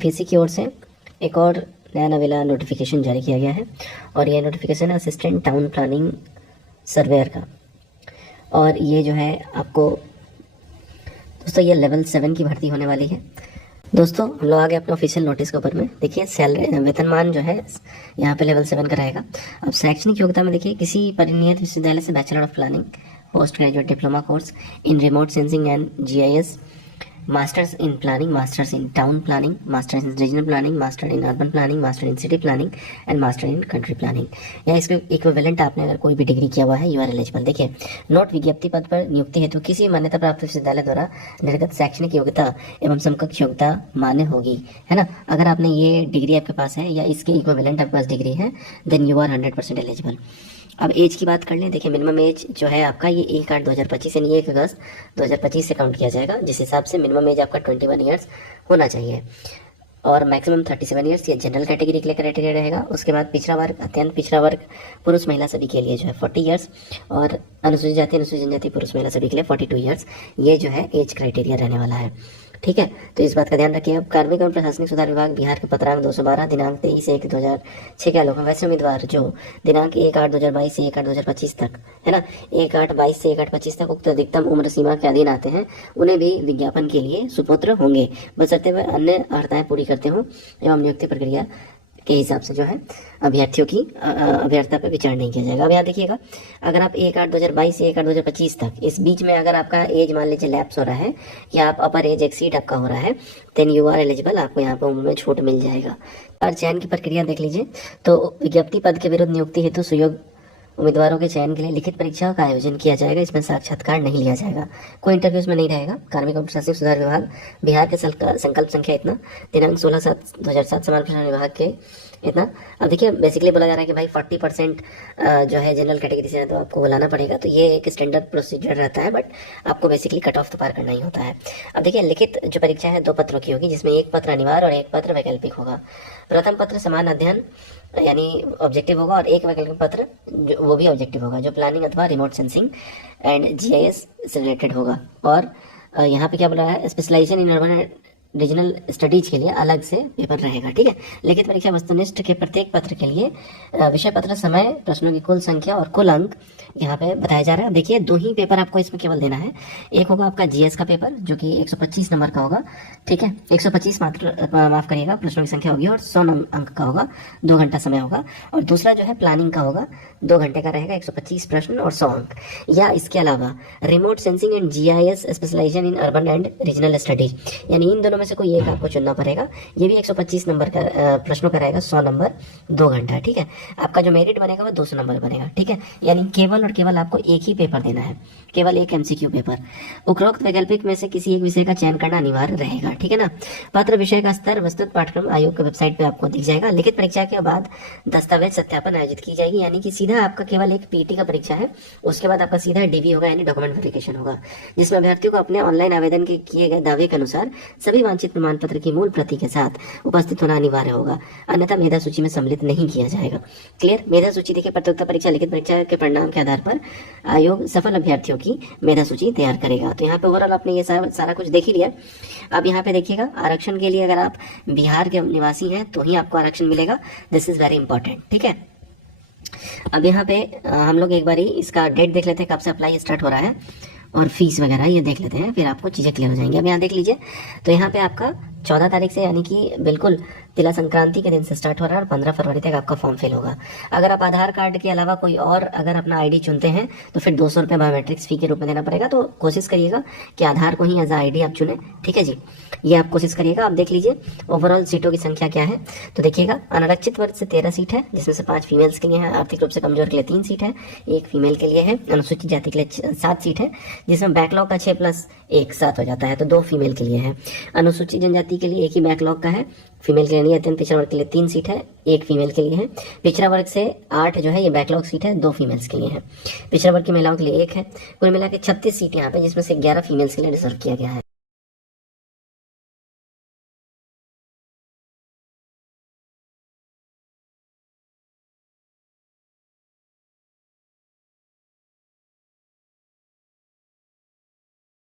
UPSC की ओर से एक और नया नवेला नोटिफिकेशन जारी किया गया है और यह नोटिफिकेशन है असिस्टेंट टाउन प्लानिंग सर्वेयर का। और ये जो है आपको दोस्तों ये लेवल 7 की भर्ती होने वाली है। दोस्तों हम लोग आगे अपने ऑफिशियल नोटिस के ऊपर में देखिए सैलरी वेतनमान जो है यहाँ पे लेवल 7 का रहेगा। अब शैक्षणिक योग्यता में देखिए किसी परिनियत विश्वविद्यालय से bachelor of planning, post graduate diploma course in remote sensing and GIS, masters in planning, masters in town planning, masters in regional planning, master in urban planning, master in city planning and master in country planning, या इसके equivalent आपने अगर कोई भी degree किया हुआ है you are eligible. देखिए नोट विज्ञप्ति पद पर नियुक्ति हेतु किसी मान्यता प्राप्त विश्वविद्यालय द्वारा निर्गत शैक्षणिक योग्यता एवं समकक्ष योग्यता मान्य होगी, है ना। अगर आपने ये डिग्री आपके पास है या इसके इक्विवेलेंट आपके पास डिग्री है देन यू आर 100% एलिजिबल। अब एज की बात कर लें, देखिए मिनिमम एज जो है आपका ये 1/8/2025 यानी 1 अगस्त 2025 से काउंट किया जाएगा, जिस हिसाब से मिनिमम एज आपका 21 ईयर्स होना चाहिए और मैक्सिमम 37 ईयर्स ये जनरल कैटेगरी के लिए क्राइटेरिया रहेगा। उसके बाद पिछड़ा वर्ग, अत्यंत पिछड़ा वर्ग, पुरुष महिला सभी के लिए जो है 40 ईयर्स और अनुसूचित जाति अनुसूचित जनजाति पुरुष महिला सभी के लिए 42 ईयर्स ये जो है एज क्राइटेरिया रहने वाला है। ठीक है, तो इस बात का ध्यान रखिए। अब कार्मिक और प्रशासनिक सुधार विभाग बिहार के पत्रांक 212 दिनांक 23/1/2006 के आलोक में वैसे उम्मीदवार जो दिनांक 1/8/2022 से 1/8/2025 तक, है ना, 1/8/22 से 1/8/25 तक उक्त अधिकतम उम्र सीमा के अधीन आते हैं उन्हें भी विज्ञापन के लिए सुपुत्र होंगे, बशर्ते हुए अन्य अर्हताएं पूरी करते हों एवं नियुक्ति प्रक्रिया के हिसाब से जो है अभ्यर्थियों की अभ्यर्थता पर विचार नहीं किया जाएगा। अब यहाँ देखिएगा, अगर आप 1/8/2022 से 1/8/2025 तक इस बीच में अगर आपका एज मान लीजिए लैप्स हो रहा है या आप अपर एज एक्सीड आपका हो रहा है देन यू आर एलिजिबल, आपको यहाँ पर उम्र में छूट मिल जाएगा। और चयन की प्रक्रिया देख लीजिए, तो विज्ञप्ति पद के विरुद्ध नियुक्ति हेतु सुयोग्य उम्मीदवारों के चयन के लिए लिखित परीक्षा का आयोजन किया जाएगा। इसमें साक्षात्कार नहीं लिया जाएगा, कोई इंटरव्यू में नहीं रहेगा। कार्मिक और प्रशासनिक सुधार विभाग बिहार के संकल्प संख्या इतना, दिनांक 16/7/2007, समान प्रशासन विभाग के इतना। अब देखिए बेसिकली बोला जा रहा है कि भाई 40% जो है जनरल कैटेगरी से है तो आपको बुलाना पड़ेगा, तो ये एक स्टैंडर्ड प्रोसीजर रहता है, बट आपको बेसिकली कट ऑफ तो पार करना ही होता है। अब देखिए लिखित जो परीक्षा है 2 पत्रों की होगी, जिसमें एक पत्र अनिवार्य और एक पत्र वैकल्पिक होगा। प्रथम पत्र समान अध्ययन यानी ऑब्जेक्टिव होगा और एक वैकल्पिक पत्र वो भी ऑब्जेक्टिव होगा जो प्लानिंग अथवा रिमोट सेंसिंग एंड जीआईएस से रिलेटेड होगा। और यहाँ पे क्या बोला है, specialisation in urban regional studies के लिए अलग से पेपर रहेगा। ठीक है, लिखित परीक्षा वस्तुनिष्ठ के प्रत्येक पत्र के लिए विषय पत्र, समय, प्रश्नों की कुल संख्या और कुल अंक यहाँ पे बताया जा रहा है। देखिए 2 ही पेपर आपको इसमें केवल देना है। एक होगा आपका जीएस का पेपर जो कि 125 नंबर का होगा, ठीक है, 125 माफ करिएगा प्रश्नों की संख्या होगी और 100 अंक का होगा, 2 घंटा समय होगा। और दूसरा जो है प्लानिंग का होगा, 2 घंटे का रहेगा, 125 प्रश्न और 100 अंक। या इसके अलावा remote sensing and GIS specialisation in urban and regional studies, यानी इन दोनों में से कोई एक आपको चुनना पड़ेगा। ये भी 125 नंबर का प्रश्नों का रहेगा, 100 नंबर, 2 घंटा। ठीक है, आपका जो मेरिट बनेगा वो 200 नंबर बनेगा। ठीक है, यानी केवल और केवल आपको एक ही पेपर देना है, केवल एक एमसीक्यू पेपर। उपरोक्त वैकल्पिक में से किसी एक विषय का चयन करना अनिवार्य रहेगा। ठीक है ना। पत्र विषय का स्तर विस्तृत पाठ्यक्रम आयोग की वेबसाइट पे आपको दिख जाएगा। लिखित परीक्षा के बाद दस्तावेज सत्यापन आयोजित की जाएगी, यानी कि सीधा आपका केवल एक पीटी का परीक्षा है, उसके बाद आपका सीधा डीवी होगा यानी डॉक्यूमेंट वेरिफिकेशन होगा, जिसमें अभ्यर्थियों को अपने ऑनलाइन आवेदन के किए गए दावे के अनुसार सभी वांछित प्रमाण पत्र की मूल प्रति के साथ उपस्थित होना अनिवार्य होगा, अन्यथा मेधा सूची में सम्मिलित नहीं किया जाएगा। क्लियर। मेधा सूची देखिए प्रतियोगिता परीक्षा लिखित परीक्षा के परिणाम के आधार पर आयोग सफल अभ्यर्थियों की मेधा सूची तैयार करेगा। तो यहाँ पे ओवरऑल आपने ये सारा कुछ देख ही लिया। अब यहाँ पे देखिएगा आरक्षण के लिए अगर आप बिहार के निवासी हैं तो ही आपको आरक्षण मिलेगा, दिस इज वेरी इंपॉर्टेंट। ठीक है, अब यहाँ पे हम लोग एक बारी इसका डेट देख लेते हैं कब से अप्लाई स्टार्ट हो रहा है और फीस वगैरह ये देख लेते हैं, फिर आपको चीजें क्लियर हो जाएंगी। अब यहाँ देख लीजिए, तो यहाँ पे आपका 14 तारीख से यानी कि बिल्कुल तिला संक्रांति के दिन से स्टार्ट हो रहा है और 15 फरवरी तक आपका फॉर्म फिल होगा। अगर आप आधार कार्ड के अलावा कोई और अगर अपना आईडी चुनते हैं तो फिर 200 रुपये बायोमेट्रिक्स फी के रूप में देना पड़ेगा, तो कोशिश करिएगा कि आधार को ही एज आईडी आप चुने। ठीक है जी, ये आप कोशिश करिएगा। आप देख लीजिए ओवरऑल सीटों की संख्या क्या है, तो देखिएगा अनारक्षित वर्ग से 13 सीट है, जिसमें से 5 फीमेल्स के लिए है, आर्थिक रूप से कमजोर के लिए 3 सीट है, 1 फीमेल के लिए है, अनुसूचित जाति के लिए 7 सीट है, जिसमें बैकलॉग का 6 + 1 7 हो जाता है, तो 2 फीमेल के लिए है। अनुसूचित जनजाति के लिए 1 ही बैकलॉग का है, फीमेल के लिए नहीं। अत्यंत पिछड़ा वर्ग के लिए 3 सीट है, 1 फीमेल के लिए है। पिछड़ा वर्ग से 8 जो है ये बैकलॉग सीट है, 2 फीमेल्स के लिए है। पिछड़ा वर्ग की महिलाओं के लिए 1 है। कुल मिला के 36 सीट यहाँ पे, जिसमें से 11 फीमेल्स के लिए रिजर्व किया गया है।